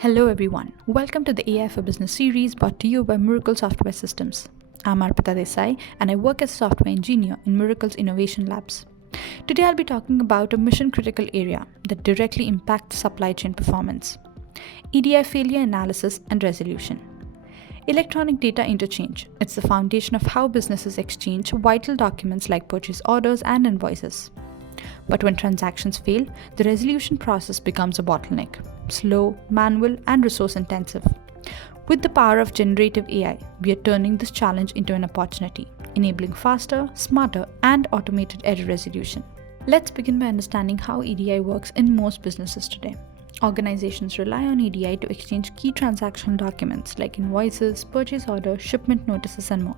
Hello everyone, welcome to the AI for Business series brought to you by Miracle Software Systems. I'm Arpita Desai and I work as a software engineer in Miracle's Innovation Labs. Today I'll be talking about a mission critical area that directly impacts supply chain performance: EDI failure analysis and resolution. Electronic data interchange. It's the foundation of how businesses exchange vital documents like purchase orders and invoices. But when transactions fail, the resolution process becomes a bottleneck: slow, manual, and resource intensive. With the power of generative AI, we are turning this challenge into an opportunity, enabling faster, smarter, and automated error resolution. Let's begin by understanding how EDI works in most businesses today. Organizations rely on EDI to exchange key transactional documents like invoices, purchase orders, shipment notices, and more.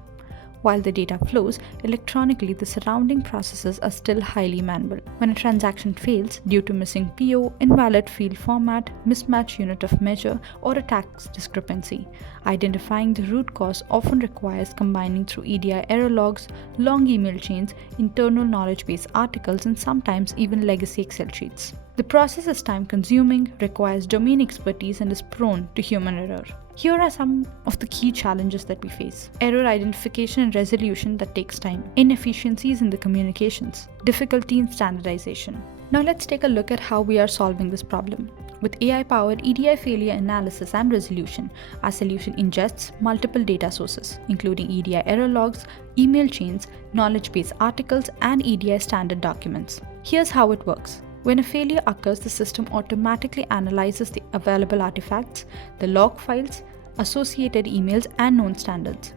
While the data flows electronically, the surrounding processes are still highly manual. When a transaction fails due to missing PO, invalid field format, mismatched unit of measure, or a tax discrepancy, identifying the root cause often requires combining through EDI error logs, long email chains, internal knowledge base articles, and sometimes even legacy Excel sheets. The process is time-consuming, requires domain expertise, and is prone to human error. Here are some of the key challenges that we face: error identification and resolution that takes time, inefficiencies in the communications, difficulty in standardization. Now let's take a look at how we are solving this problem. With AI-powered EDI failure analysis and resolution, our solution ingests multiple data sources, including EDI error logs, email chains, knowledge base articles, and EDI standard documents. Here's how it works. When a failure occurs, the system automatically analyzes the available artifacts, the log files, associated emails, and known standards.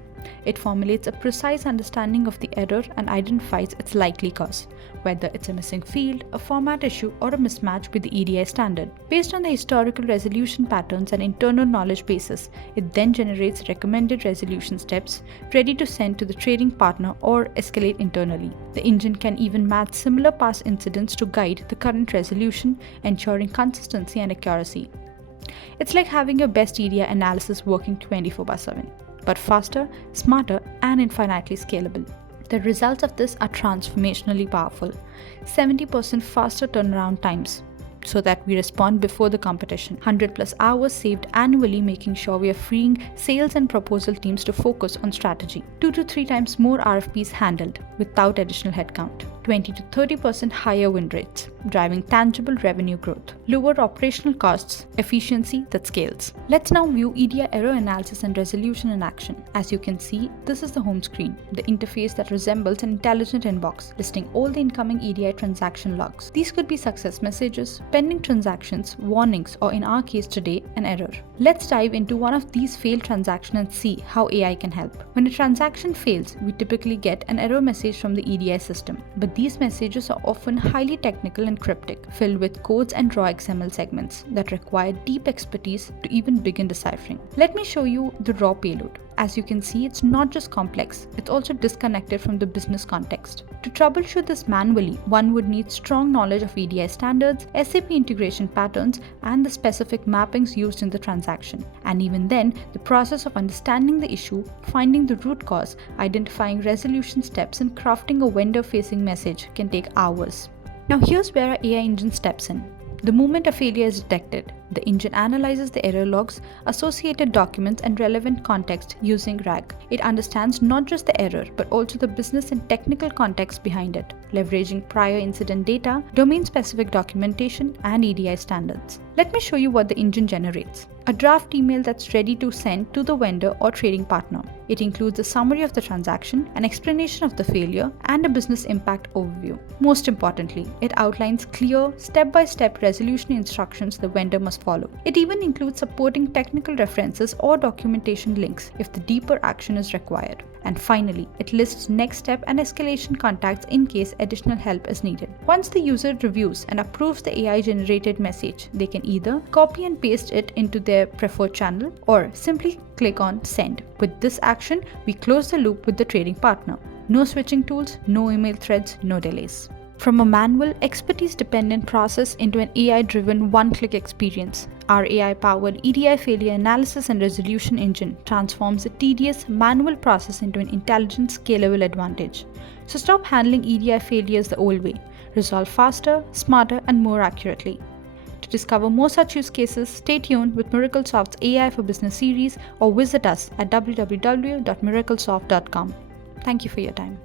It formulates a precise understanding of the error and identifies its likely cause, whether it's a missing field, a format issue, or a mismatch with the EDI standard. Based on the historical resolution patterns and internal knowledge bases, it then generates recommended resolution steps ready to send to the trading partner or escalate internally. The engine can even match similar past incidents to guide the current resolution, ensuring consistency and accuracy. It's like having your best EDI analysis working 24/7. But faster, smarter, and infinitely scalable. The results of this are transformationally powerful. 70% faster turnaround times, so that we respond before the competition. 100+ hours saved annually, making sure we are freeing sales and proposal teams to focus on strategy. 2 to 3 times more RFPs handled without additional headcount. 20 to 30% higher win rates, driving tangible revenue growth. Lower operational costs, efficiency that scales. Let's now view EDI error analysis and resolution in action. As you can see, this is the home screen, the interface that resembles an intelligent inbox, listing all the incoming EDI transaction logs. These could be success messages, pending transactions, warnings, or in our case today, an error. Let's dive into one of these failed transactions and see how AI can help. When a transaction fails, we typically get an error message from the EDI system, but these messages are often highly technical and cryptic, filled with codes and raw XML segments that require deep expertise to even begin deciphering. Let me show you the raw payload. As you can see, it's not just complex, it's also disconnected from the business context. To troubleshoot this manually, one would need strong knowledge of EDI standards, SAP integration patterns, and the specific mappings used in the transaction. And even then, the process of understanding the issue, finding the root cause, identifying resolution steps, and crafting a vendor-facing message can take hours. Now here's where our AI engine steps in. The moment a failure is detected, the engine analyzes the error logs, associated documents, and relevant context using RAG. It understands not just the error, but also the business and technical context behind it, leveraging prior incident data, domain-specific documentation, and EDI standards. Let me show you what the engine generates. A draft email that's ready to send to the vendor or trading partner. It includes a summary of the transaction, an explanation of the failure, and a business impact overview. Most importantly, it outlines clear, step-by-step resolution instructions the vendor must follow. It even includes supporting technical references or documentation links if the deeper action is required. And finally, it lists next step and escalation contacts in case additional help is needed. Once the user reviews and approves the AI-generated message, they can either copy and paste it into their preferred channel or simply click on send. With this action, we close the loop with the trading partner. No switching tools, no email threads, no delays. From a manual, expertise-dependent process into an AI-driven one-click experience, our AI-powered EDI failure analysis and resolution engine transforms a tedious, manual process into an intelligent, scalable advantage. So stop handling EDI failures the old way. Resolve faster, smarter, and more accurately. discover more such use cases, stay tuned with MiracleSoft's AI for Business series or visit us at www.miraclesoft.com. Thank you for your time.